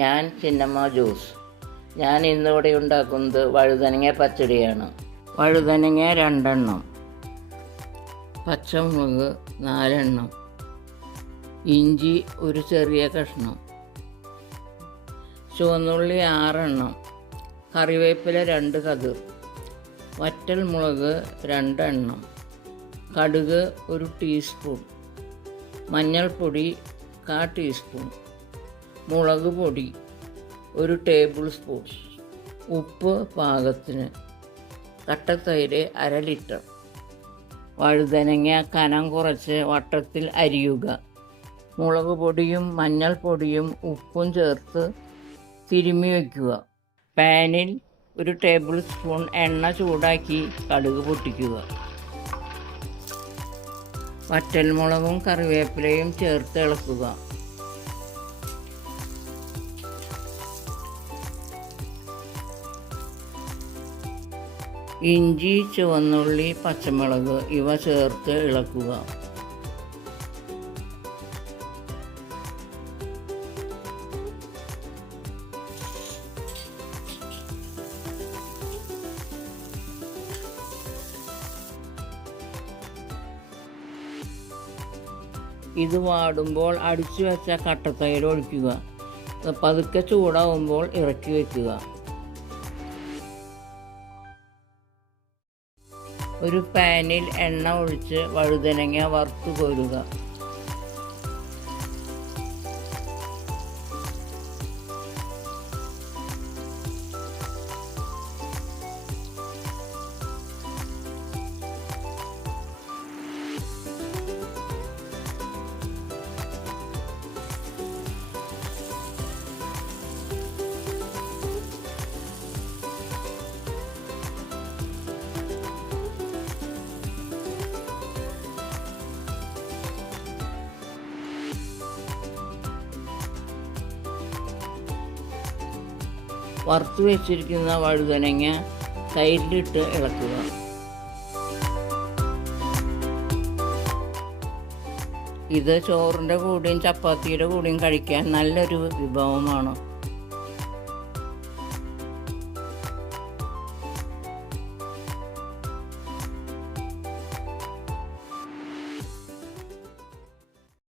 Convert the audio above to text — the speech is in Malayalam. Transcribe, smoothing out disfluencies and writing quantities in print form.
ഞാൻ ചിന്നമ്മ ജ്യൂസ്. ഞാൻ ഇന്നിവിടെ ഉണ്ടാക്കുന്നത് വഴുതനങ്ങ പച്ചടിയാണ്. വഴുതനങ്ങ 2 എണ്ണം, പച്ചമുളക് 4 എണ്ണം, ഇഞ്ചി ഒരു ചെറിയ കഷ്ണം, ചുവന്നുള്ളി 6 എണ്ണം, കറിവേപ്പില 2 കതിർ, വറ്റൽ മുളക് 2 എണ്ണം, കടുക് 1 ടീസ്പൂൺ, മഞ്ഞൾപ്പൊടി 1/4 ടീസ്പൂൺ, മുളക് പൊടി 1 ടേബിൾ സ്പൂൺ, ഉപ്പ് പാകത്തിന്, കട്ടത്തൈര് 1/2 ലിറ്റർ. വഴുതനങ്ങ കനം കുറച്ച് വട്ടത്തിൽ അരിയുക. മുളക് പൊടിയും മഞ്ഞൾപ്പൊടിയും ഉപ്പും ചേർത്ത് തിരുമ്മി വയ്ക്കുക. പാനിൽ 1 ടേബിൾ സ്പൂൺ എണ്ണ ചൂടാക്കി കടുക് പൊട്ടിക്കുക. വറ്റൽമുളകും കറിവേപ്പിലയും ചേർത്ത് ഇളക്കുക. ഇഞ്ചി, ചുവന്നുള്ളി, പച്ചമുളക് ഇവ ചേർത്ത് ഇളക്കുക. ഇത് വാടുമ്പോൾ അടിച്ചു വെച്ച കട്ടത്തൈര് ഒഴിക്കുക. പതുക്കെ ചൂടാവുമ്പോൾ ഇറക്കി വയ്ക്കുക. ഒരു പാനിൽ എണ്ണ ഒഴിച്ച് വഴുതനങ്ങ വറുത്ത് കോരുക. വറുത്ത് വെച്ചിരിക്കുന്ന വഴുതനങ്ങ തൈരിലിട്ട് ഇളക്കുക. ഇത് ചോറിൻ്റെ കൂടെയും ചപ്പാത്തിയുടെ കൂടെയും കഴിക്കാൻ നല്ലൊരു വിഭവമാണ്.